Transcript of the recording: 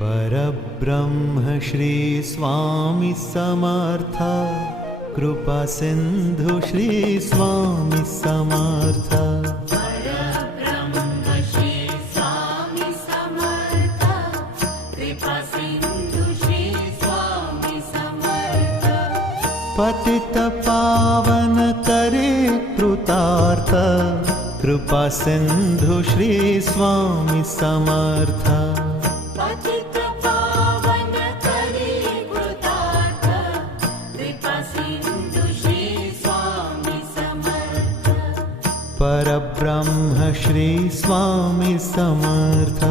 परब्रह्म श्री स्वामी समर्थ, कृपा सिंधु श्री स्वामी समर्थ। परब्रह्म श्री स्वामी समर्थ, कृपा सिंधु श्री स्वामी समर्थ। पतित पावन करे कृतार्थ, कृपा सिंधु श्री स्वामी समर्थ। पतित पावन करे कृतार्थ, कृपा सिंधु श्री स्वामी समर्थ। परब्रह्म श्री स्वामी समर्थ।